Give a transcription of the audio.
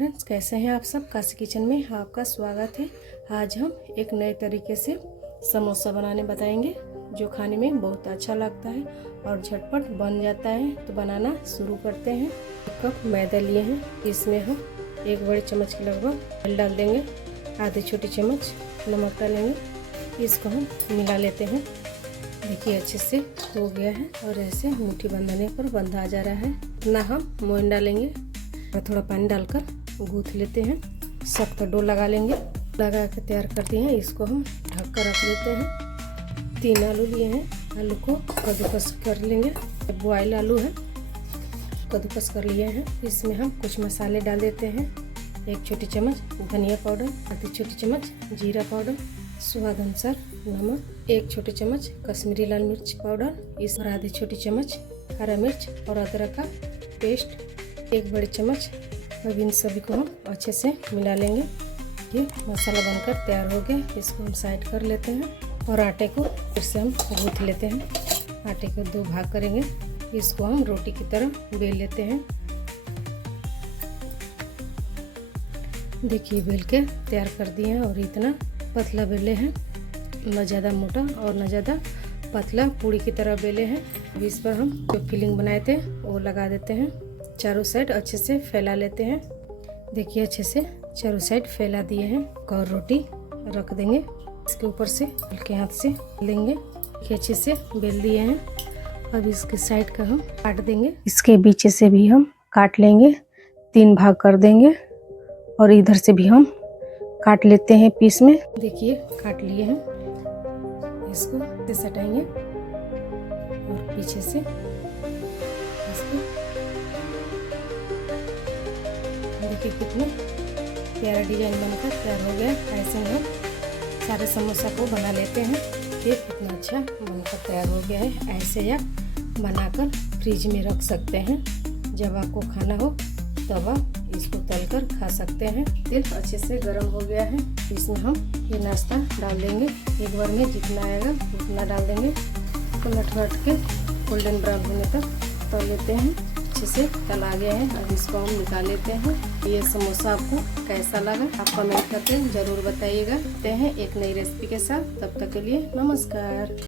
Friends, कैसे हैं आप सब। काशी किचन में आपका स्वागत है। आज हम एक नए तरीके से समोसा बनाने बताएंगे जो खाने में बहुत अच्छा लगता है और झटपट बन जाता है। तो बनाना शुरू करते हैं। 1 कप मैदा लिए हैं, इसमें हम 1 बड़े चम्मच के लगभग तेल डाल देंगे, आधी छोटी चम्मच नमक डालेंगे, इसको हम मिला लेते हैं। देखिए अच्छे से हो गया है और ऐसे मुट्ठी बंधने पर बंधा जा रहा है। ना हम मोइन डालेंगे और थोड़ा पानी डालकर गूँथ लेते हैं। सख्त डो लगा लेंगे। लगा के तैयार कर दिए हैं, इसको हम ढक कर रख देते हैं। 3 आलू लिए हैं, आलू को कद्दूकस कर लेंगे। बॉयल आलू है, कद्दूकस कर लिए हैं। इसमें हम कुछ मसाले डाल देते हैं। 1 छोटी चम्मच धनिया पाउडर, आधी छोटी चम्मच जीरा पाउडर, स्वाद अनुसार नमक, 1 छोटी चम्मच कश्मीरी लाल मिर्च पाउडर, इस पर आधी छोटी चम्मच हरा मिर्च और अदरक का पेस्ट, 1 बड़ी चम्मच। अब इन सभी को हम अच्छे से मिला लेंगे। ये मसाला बनकर तैयार हो गया, इसको हम साइड कर लेते हैं और आटे को फिर से हम गूँथ लेते हैं। आटे को 2 भाग करेंगे, इसको हम रोटी की तरह बेल लेते हैं। देखिए बेल के तैयार कर दिए हैं और इतना पतला बेले हैं, न ज़्यादा मोटा और न ज़्यादा पतला, पूड़ी की तरह बेले हैं। इस पर हम जो फिलिंग बनाए थे वो लगा देते हैं। चारों साइड अच्छे से फैला लेते हैं। देखिए अच्छे से चारों साइड फैला दिए हैं और रोटी रख देंगे। इसके ऊपर से हल्के हाथ से लेंगे, अच्छे से बेल दिए हैं। अब इसके साइड का हम काट देंगे। इसके बीच से भी हम काट लेंगे, 3 भाग कर देंगे और इधर से भी हम काट लेते हैं पीस में। देखिए काट लिए हैं, इसको सटाएंगे और पीछे से इसको देखिए कितना प्यारा डिजाइन बनकर तैयार हो गया। ऐसे हम सारे समोसा को बना लेते हैं। ये कितना अच्छा बनकर तैयार हो गया है। ऐसे आप बनाकर फ्रिज में रख सकते हैं, जब आपको खाना हो तब आप इसको तलकर खा सकते हैं। तेल अच्छे से गर्म हो गया है, इसमें हम ये नाश्ता डाल देंगे। एक बार में जितना आएगा उतना डाल देंगे। पलट के गोल्डन ब्राउन होने तक तल लेते हैं। अच्छे से तल आ गया है, अब इसको हम निकाल लेते हैं। ये समोसा आपको कैसा लगा आप कमेंट करके ज़रूर बताइएगा। मिलते हैं एक नई रेसिपी के साथ, तब तक के लिए नमस्कार।